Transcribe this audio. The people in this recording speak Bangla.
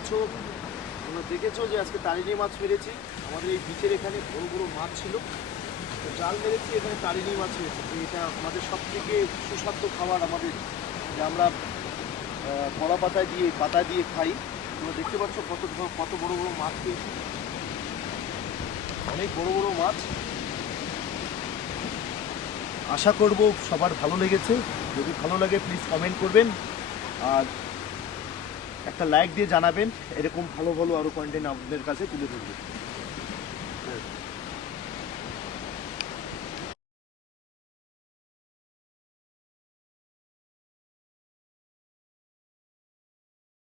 আছো? তোমরা দেখেছো যে আজকে তারিণী মাছ মেরেছি। আমাদের এই বিচের এখানে বড় বড় মাছ ছিল, তো জাল মেরেছি, এখানে তারিণী মাছ মেরেছি। তো এটা আমাদের সব থেকে সুস্বাদু খাবার আমাদের, যে আমরা কলা পাতা দিয়ে খাই। তোমরা দেখতে পাচ্ছ কত বড় বড় মাছ পেয়েছি, অনেক বড় বড় মাছ। আশা করব সবার ভালো লেগেছে। যদি ভালো লাগে প্লিজ কমেন্ট করবেন, আর একটা লাইক দিয়ে জানাবেন। এরকম ভালো ভালো আরও কন্টেন্ট আপনাদের কাছে তুলে ধরবো।